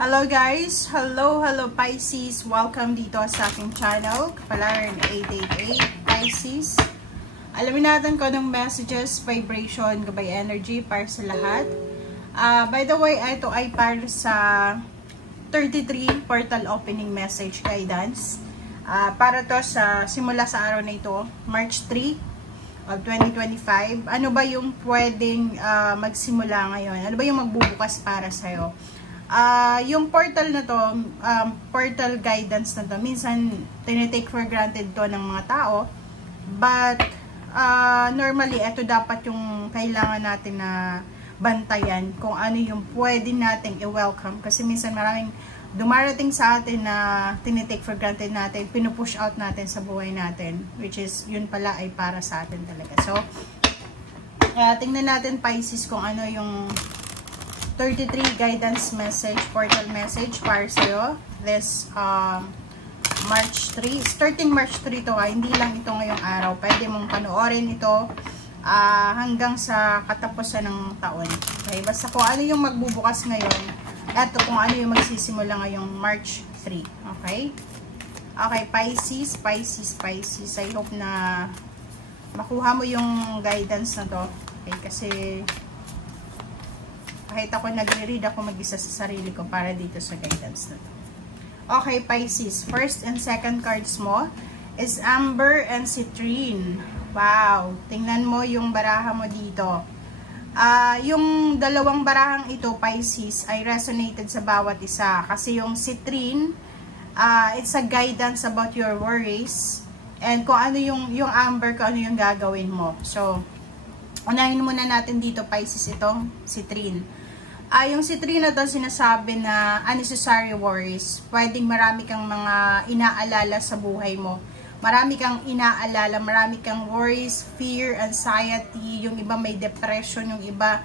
Hello guys! Hello Pisces! Welcome dito sa aking channel, Kapalaran 888 Pisces. Alamin natin kung anong messages, vibration, gabay energy para sa lahat. By the way, ito ay para sa 33 portal opening message guidance. Para to sa simula sa araw na ito, March 3 of 2025. Ano ba yung pwedeng magsimula ngayon? Ano ba yung magbubukas para sa'yo? Yung portal na to, portal guidance na to, minsan tinitake for granted to ng mga tao. But normally, ito dapat yung kailangan natin na bantayan kung ano yung pwede nating i-welcome. Kasi minsan maraming dumarating sa atin na tinitake for granted natin, pinupush out natin sa buhay natin, which is yun pala ay para sa atin talaga. So, tingnan natin Pisces kung ano yung 33 guidance message, portal message para sa'yo this March 3. Starting March 3 to hindi lang ito ngayong araw. Pwede mong panoorin ito hanggang sa katapusan ng taon. Okay? Basta kung ano yung magbubukas ngayon, eto kung ano yung magsisimula ngayong March 3. Okay? Okay, Pisces. I hope na makuha mo yung guidance na to. Okay, kasi kahit ako nagre-read, ako mag-isa sa sarili ko para dito sa guidance na to. Okay, Pisces. First and second cards mo is Amber and Citrine. Wow! Tingnan mo yung baraha mo dito. Yung dalawang barahang ito, Pisces, ay resonated sa bawat isa. Kasi yung Citrine, it's a guidance about your worries. And kung ano yung Amber, kung ano yung gagawin mo. So, unahin muna natin dito, Pisces, itong Citrine. Yung Citrine na to, sinasabi na unnecessary worries. Pwedeng marami kang mga inaalala sa buhay mo. Marami kang inaalala, marami kang worries, fear, anxiety. Yung iba may depression, yung iba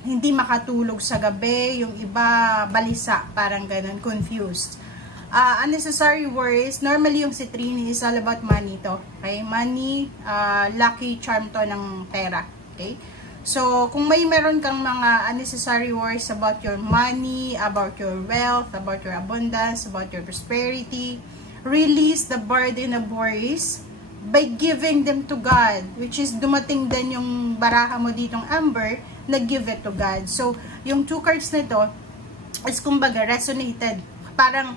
hindi makatulog sa gabi, yung iba balisa, parang ganun, confused. Unnecessary worries, normally yung Citrine is all about money to. Okay? Money, lucky charm to ng pera. Okay? So, kung may meron kang mga unnecessary worries about your money, about your wealth, about your abundance, about your prosperity, release the burden of worries by giving them to God, which is dumating din yung baraha mo ditong Amber na give it to God. So, yung two cards na ito is kumbaga resonated. Parang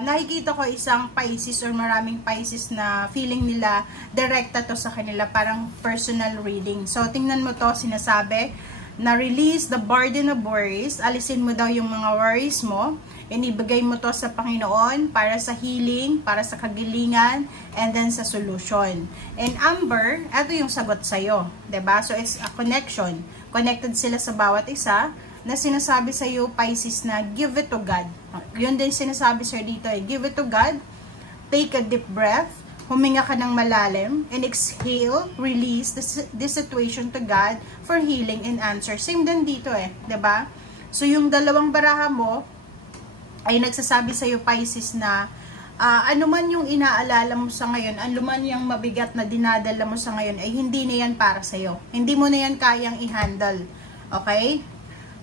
nakikita ko isang Pisces or maraming Pisces na feeling nila direkta to sa kanila, parang personal reading. So, tingnan mo to, sinasabi na release the burden of worries, alisin mo daw yung mga worries mo, inibigay mo to sa Panginoon para sa healing, para sa kagilingan, and then sa solution. And Amber, ito yung sagot sa'yo, diba? So, it's a connection. Connected sila sa bawat isa, na sinasabi sa'yo, Pisces, na give it to God. Yun din sinasabi sa'yo dito, give it to God, take a deep breath, huminga ka ng malalim, and exhale, release this situation to God for healing and answer. Same din dito diba? So, yung dalawang baraha mo, ay nagsasabi sa iyo, Pisces, na ano man yung inaalala mo sa ngayon, ano man yung mabigat na dinadala mo sa ngayon, ay hindi na yan para sa iyo. Hindi mo na yan kayang i-handle. Okay?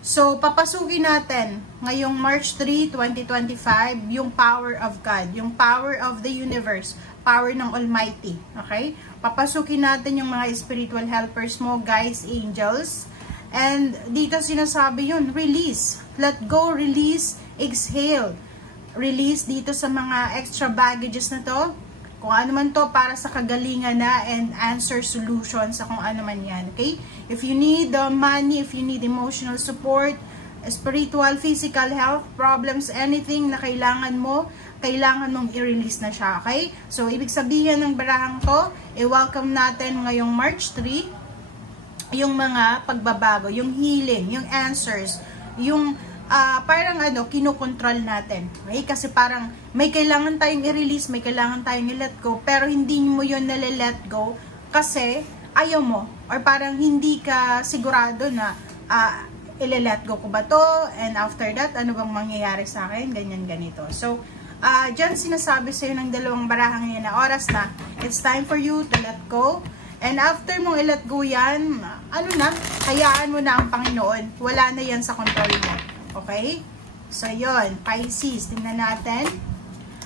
So, papasukin natin ngayong March 3, 2025, yung power of God, yung power of the universe, power ng Almighty. Okay? Papasukin natin yung mga spiritual helpers mo, guys, angels. And dito sinasabi yun, release. Let go, release, exhale. Release dito sa mga extra baggages na to. Kung ano man to para sa kagalingan na and answer solutions sa kung ano man yan. Okay? If you need money, if you need emotional support, spiritual, physical health problems, anything na kailangan mong i-release na siya. Okay? So, ibig sabihin ng barahang to, i-welcome natin ngayong March 3, yung mga pagbabago, yung healing, yung answers, yung parang kinokontrol natin. Okay? Kasi parang may kailangan tayong i-release, may kailangan tayong i-let go, pero hindi mo yun nale-let go kasi ayaw mo. Or parang hindi ka sigurado na i-let go ko ba to? And after that, ano bang mangyayari sa akin? Ganyan, ganito. So, dyan sinasabi sa'yo ng dalawang barahang yan na oras na it's time for you to let go. And after mong i-let go yan, hayaan mo na ang Panginoon. Wala na yan sa control mo. Okay? Okay? So, yun. Pisces. Tingnan natin.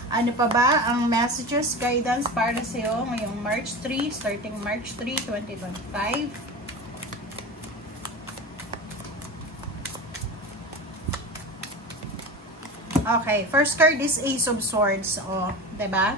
Ano pa ba ang messages, guidance para sa'yo ngayong March 3, starting March 3, 2025? Okay. First card is Ace of Swords. O, diba?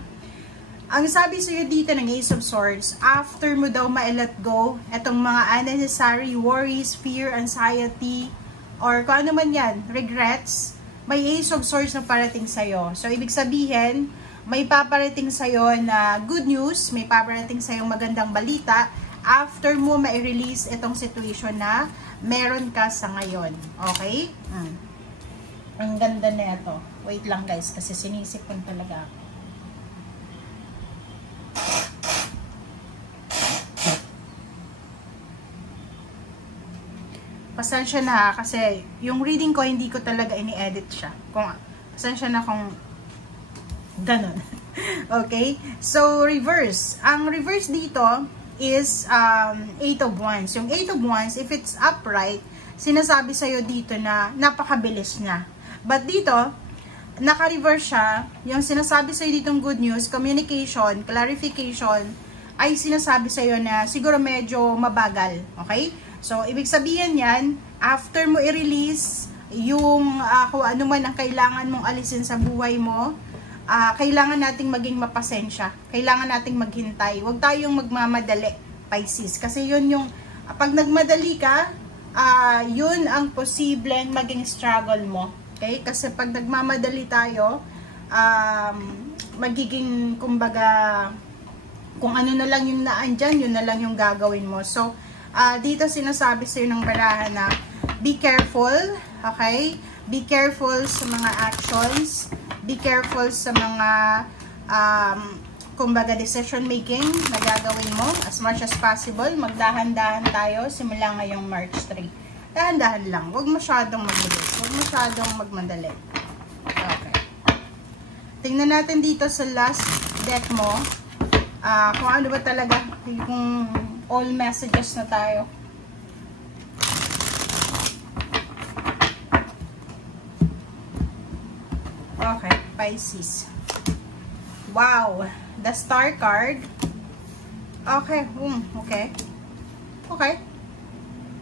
Ang sabi sa'yo dito ng Ace of Swords, after mo daw ma-let go, etong mga unnecessary worries, fear, anxiety, or kung ano man yan, regrets, may Ace of Swords na parating sa'yo. So, ibig sabihin, may paparating sa'yo na good news, may paparating sa'yo magandang balita, after mo ma-release itong situation na meron ka sa ngayon. Okay? Ang ganda na ito. Wait lang guys, kasi sinisipon talaga ako. Pasensya na kasi yung reading ko hindi ko talaga ini-edit siya. Pasensya na kung ganun. Okay? So, reverse. Ang reverse dito is 8 of Wands. Yung 8 of Wands, if it's upright, sinasabi sa'yo dito na napakabilis niya. But dito, naka-reverse siya. Yung sinasabi sa'yo ditong good news, communication, clarification, ay sinasabi sa'yo na siguro medyo mabagal. Okay? So, ibig sabihin yan, after mo i-release yung kung ano man ang kailangan mong alisin sa buhay mo, kailangan nating maging mapasensya. Kailangan nating maghintay. Huwag tayong magmamadali, Pisces. Kasi yun yung, pag nagmadali ka, yun ang posibleng maging struggle mo. Okay? Kasi pag nagmamadali tayo, magiging, kumbaga, kung ano na lang yung naandyan, yun na lang yung gagawin mo. So, dito sinasabi sa'yo ng barahan na be careful, okay? Be careful sa mga actions, be careful sa mga kumbaga decision making na gagawin mo as much as possible. Magdahan-dahan tayo simula ngayong March 3. Dahan-dahan lang, huwag masyadong magbilis, huwag masyadong magmadali. Okay. Tingnan natin dito sa last deck mo kung ano ba talaga yung all messages na tayo. Okay, Pisces. Wow, the Star card. Okay, okay. Okay.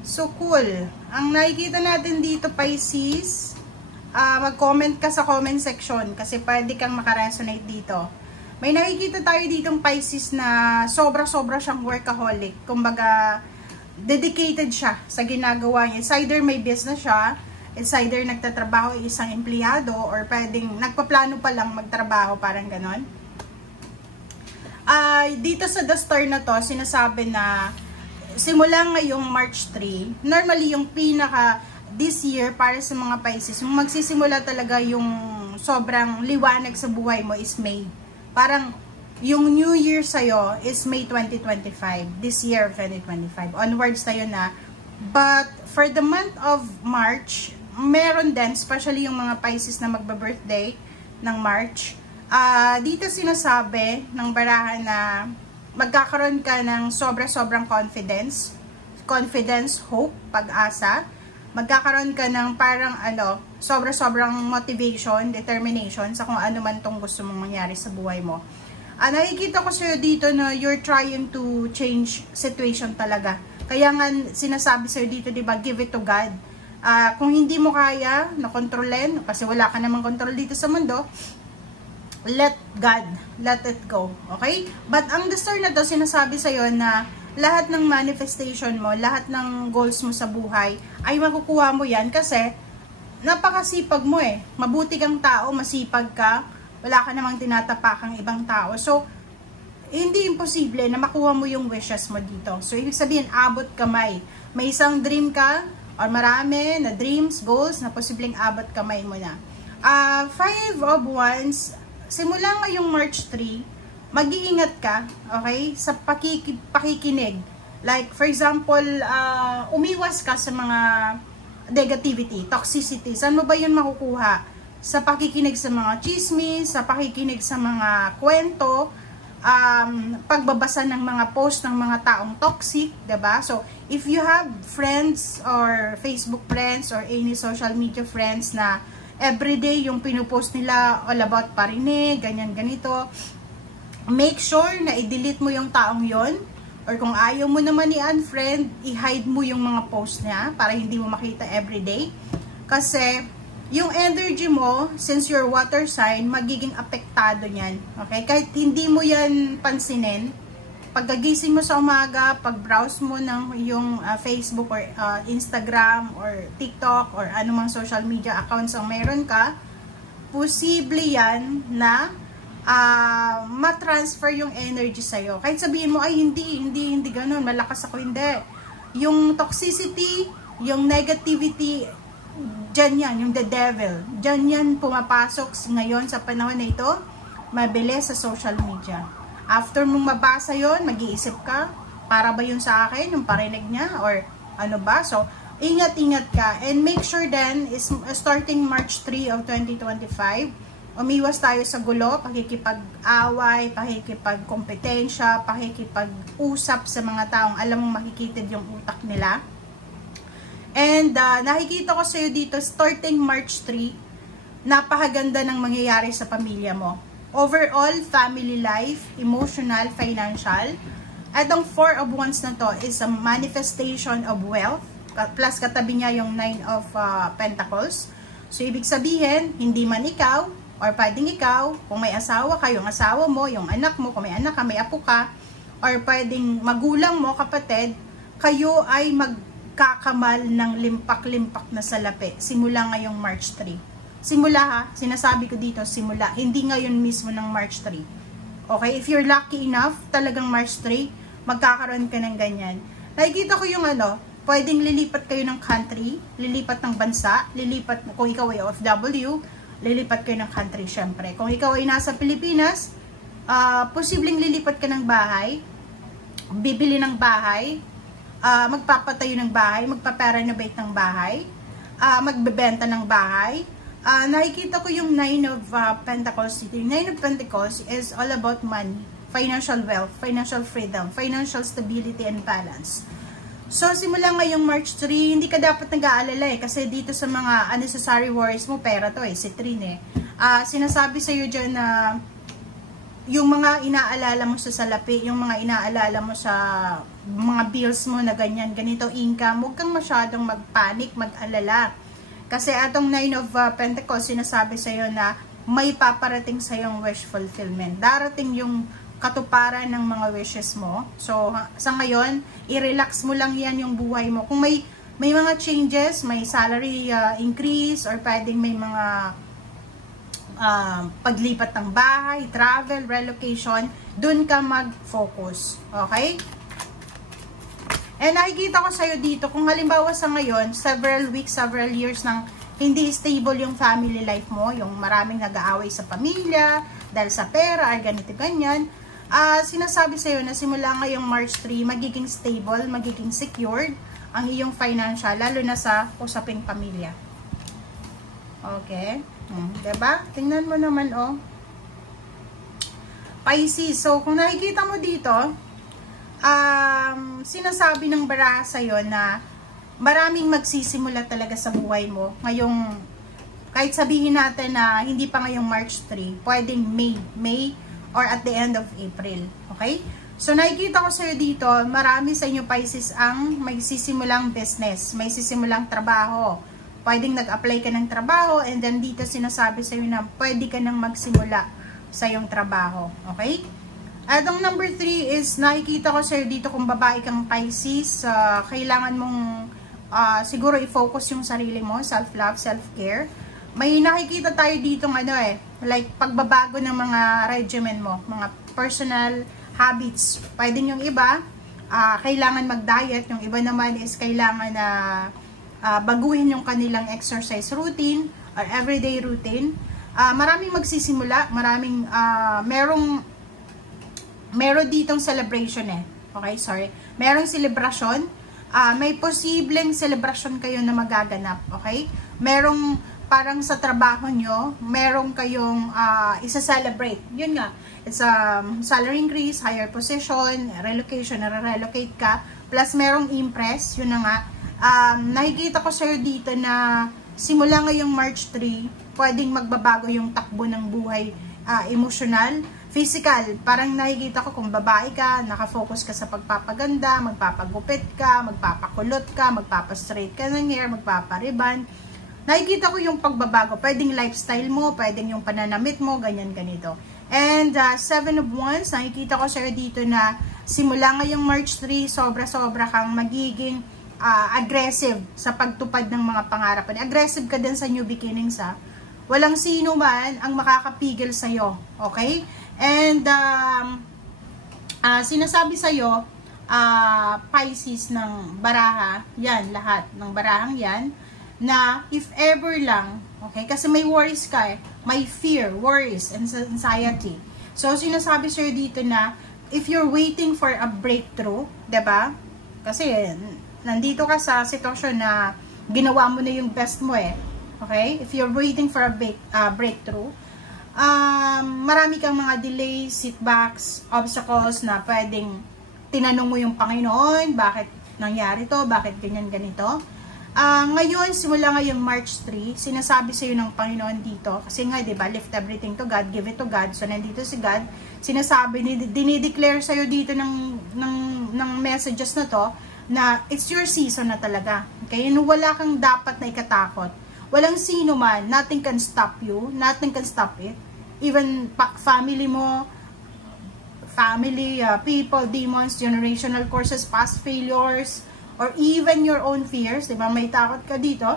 So cool. Ang nakikita natin dito, Pisces, mag-comment ka sa comment section kasi pwede kang makaresonate dito. May nakikita tayo ditong Pisces na sobra-sobra siyang workaholic. Kumbaga, dedicated siya sa ginagawa niya. It's either may business siya, it's either nagtatrabaho isang empleyado, or pwedeng nagpaplano pa lang magtrabaho, parang ganon. Dito sa The Star na to, sinasabi na simula ngayong March 3, normally yung pinaka this year para sa mga Pisces, yung magsisimula talaga yung sobrang liwanag sa buhay mo is May. Parang, yung New Year sa'yo is May 2025. This year of 2025. Onwards tayo na. But, for the month of March, meron din, especially yung mga Pisces na magba-birthday ng March, dito sinasabi ng barahan na magkakaroon ka ng sobra-sobrang confidence, hope, pag-asa. Magkakaroon ka ng parang sobra-sobrang motivation, determination sa kung ano man tong gusto mong mangyari sa buhay mo. Nakikita ko sa'yo dito na you're trying to change situation talaga. Kaya nga sinasabi sa'yo dito, diba, give it to God. Kung hindi mo kaya na kontrolin, kasi wala ka namang kontrol dito sa mundo, let God, let it go. Okay? But ang The Star na to, sinasabi sa'yo na lahat ng manifestation mo, lahat ng goals mo sa buhay, ay makukuha mo yan kasi napakasipag mo eh. Mabuti kang tao, masipag ka, wala ka namang tinatapakang ibang tao. So, hindi imposible na makuha mo yung wishes mo dito. So, ibig sabihin, abot kamay. May isang dream ka, or marami na dreams, goals, na posibleng abot kamay mo na. 5 of Wands, simula ngayong March 3, mag-iingat ka, okay, sa pakikinig. Like, for example, umiwas ka sa mga negativity, toxicity. Saan mo ba yun makukuha? Sa pakikinig sa mga chismis, sa pakikinig sa mga kwento, pagbabasa ng mga post ng mga taong toxic, diba? So, if you have friends or Facebook friends or any social media friends na everyday yung pinupost nila all about parinig, ganyan, ganito, make sure na i-delete mo yung taong yon. Or kung ayaw mo naman i-unfriend, i-hide mo yung mga post niya para hindi mo makita everyday. Kasi, yung energy mo, since you're water sign, magiging apektado niyan. Okay? Kahit hindi mo yan pansinin, pagkagising mo sa umaga, pag-browse mo ng yung Facebook or Instagram or TikTok or anumang social media accounts ang meron ka, posible yan na ma-transfer yung energy sa'yo. Kahit sabihin mo, ay hindi ganun, malakas ako, hindi. Yung toxicity, yung negativity, dyan yan, yung the devil. Dyan yan pumapasok ngayon sa panahon na ito, mabilis sa social media. After mong mabasa yon, mag-iisip ka, para ba yun sa akin, yung parinig niya, or ano ba? So, ingat-ingat ka. And make sure then, is starting March 3 of 2025, umiwas tayo sa gulo, pakikipag-away, pakikipag-kompetensya, pakikipag-usap sa mga taong alam mong makikitid yung utak nila. And nakikita ko sa iyo dito, starting March 3, napakaganda ng mangyayari sa pamilya mo. Overall, family life, emotional, financial. At ang 4 of Wands na to is a manifestation of wealth, plus katabi niya yung 9 of Pentacles. So, ibig sabihin, hindi man ikaw, or pwedeng ikaw, kung may asawa ka, yung asawa mo, yung anak mo, kung may anak ka, may apo ka, or pwedeng magulang mo, kapatid, kayo ay magkakamal ng limpak-limpak na salapi simula ngayong March 3. Simula ha, sinasabi ko dito, simula, hindi ngayon mismo ng March 3. Okay, if you're lucky enough, talagang March 3, magkakaroon ka ng ganyan. Nakikita ko yung pwedeng lilipat kayo ng country, lilipat ng bansa, lilipat, kung ikaw ay OFW, lilipat kayo ng country syempre. Kung ikaw ay nasa Pilipinas, posibleng lilipat ka ng bahay, bibili ng bahay, magpapatayo ng bahay, magpa-renovate ng bahay, magbebenta ng bahay. Nakikita ko yung 9 of Pentacles. Yung 9 of Pentacles is all about money, financial wealth, financial freedom, financial stability and balance. So, simula ngayong March 3, hindi ka dapat nag-aalala kasi dito sa mga unnecessary worries mo, pera to si Trin sinasabi sa'yo dyan na yung mga inaalala mo sa salapi, yung mga inaalala mo sa mga bills mo na ganyan, ganito income, huwag kang masyadong mag-panic, mag-alala. Kasi atong 9 of Pentacles, sinasabi sa'yo na may paparating sa'yong wish fulfillment. Darating yung katuparan ng mga wishes mo. So, sa ngayon, i-relax mo lang yan yung buhay mo. Kung may mga changes, may salary increase, or pwedeng may mga paglipat ng bahay, travel, relocation, dun ka mag-focus. Okay? And nakikita ko sa'yo dito, kung halimbawa sa ngayon, several weeks, several years nang hindi stable yung family life mo, yung maraming nag-aaway sa pamilya, dahil sa pera, or ganito, ganyan, sinasabi sa'yo na simula ngayong March 3, magiging stable, magiging secured ang iyong financial, lalo na sa usaping pamilya. Okay? Diba? Tingnan mo naman, Pisces. So, kung nakikita mo dito, sinasabi ng baraha sa'yo na maraming magsisimula talaga sa buhay mo. Ngayong, kahit sabihin natin na hindi pa ngayong March 3, pwedeng May, or at the end of April. Okay? So, nakikita ko sa'yo dito, marami sa inyo Pisces ang may sisimulang business, may sisimulang trabaho. Pwedeng nag-apply ka ng trabaho, and then dito sinasabi sa'yo na pwede ka nang magsimula sa iyong trabaho. Okay? At ang number 3 is, nakikita ko sa'yo dito kung babae kang Pisces, kailangan mong siguro i-focus yung sarili mo, self-love, self-care. May nakikita tayo dito like pagbabago ng mga regimen mo, mga personal habits. Pwedeng yung iba, kailangan mag-diet, yung iba naman is kailangan na baguhin yung kanilang exercise routine or everyday routine. Maraming magsisimula, maraming meron ditong celebration Okay, sorry. Merong celebration. May posibleng celebration kayo na magaganap, okay? Merong parang sa trabaho nyo, meron kayong isa-celebrate. Yun nga, it's a salary increase, higher position, relocation, na-relocate ka, plus merong impress, yun na nga. Nakikita ko sa'yo dito na simula ngayong March 3, pwedeng magbabago yung takbo ng buhay, emotional, physical. Parang nakikita ko kung babae ka, nakafocus ka sa pagpapaganda, magpapagupit ka, magpapakulot ka, magpapastraight ka ng hair, magpapariban. Nakikita ko yung pagbabago. Pwedeng lifestyle mo, pwedeng yung pananamit mo, ganyan, ganito. And 7 of Wands, nakikita ko sa'yo dito na simula ngayong March 3, sobra-sobra kang magiging aggressive sa pagtupad ng mga pangarap. Aggressive ka din sa new beginnings, ha. Walang sino man ang makakapigil sa'yo. Okay? And sinasabi sa'yo, Pisces ng baraha, yan, lahat ng barahang yan, na if ever lang, okay, kasi may worries ka, may fear, worries, and anxiety. So, sinasabi sa'yo dito na, if you're waiting for a breakthrough, diba? Kasi, nandito ka sa sitwasyon na ginawa mo na yung best mo okay? If you're waiting for a breakthrough, marami kang mga delays, setbacks, obstacles na pwedeng tinanong mo yung Panginoon, bakit nangyari to, bakit ganyan, ganito. Ngayon, simula ngayong March 3, sinasabi sa'yo ng Panginoon dito, kasi nga, diba, lift everything to God, give it to God, so nandito si God, sinasabi, dinideclare sa'yo dito ng messages na to, na it's your season na talaga, okay? And wala kang dapat na ikatakot, walang sino man, nothing can stop you, nothing can stop it, even family mo, people, demons, generational curses, past failures, or even your own fears, diba? May takot ka dito.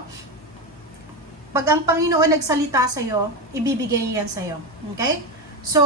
Pag ang Panginoon nagsalita sa'yo, ibibigay yan sa'yo. Okay? So,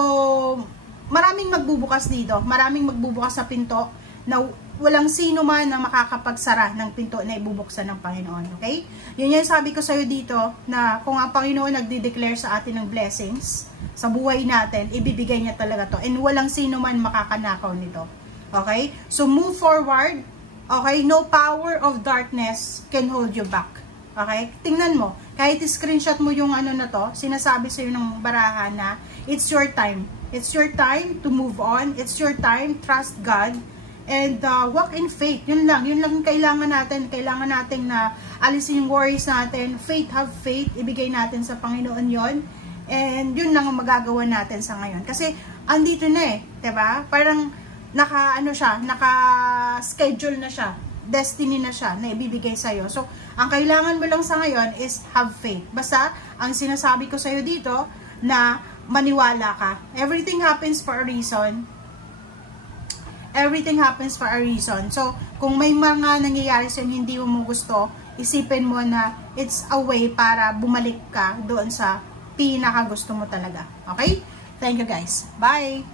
maraming magbubukas dito. Maraming magbubukas sa pinto na walang sino man na makakapagsara ng pinto na ibubuksan ng Panginoon. Okay? Yun yung sabi ko sa'yo dito, na kung ang Panginoon nagde-declare sa atin ng blessings sa buhay natin, ibibigay niya talaga to. And walang sino man makakanakaw nito. Okay? So, move forward. Okay, no power of darkness can hold you back. Okay? Tingnan mo, kahit screenshot mo yung ano na to, sinasabi sa'yo ng baraha na it's your time. It's your time to move on. It's your time, trust God. And walk in faith. Yun lang kailangan natin. Kailangan natin na alisin yung worries natin. Faith, have faith. Ibigay natin sa Panginoon yon. And yun lang ang magagawa natin sa ngayon. Kasi andito na diba? Parang naka-schedule na siya, destiny na siya, na ibibigay sa'yo. So, ang kailangan mo lang sa ngayon is have faith. Basta, ang sinasabi ko sa'yo dito, na maniwala ka. Everything happens for a reason. Everything happens for a reason. So, kung may mga nangyayari sa'yo hindi mo gusto, isipin mo na it's a way para bumalik ka doon sa pinaka gusto mo talaga. Okay? Thank you guys. Bye!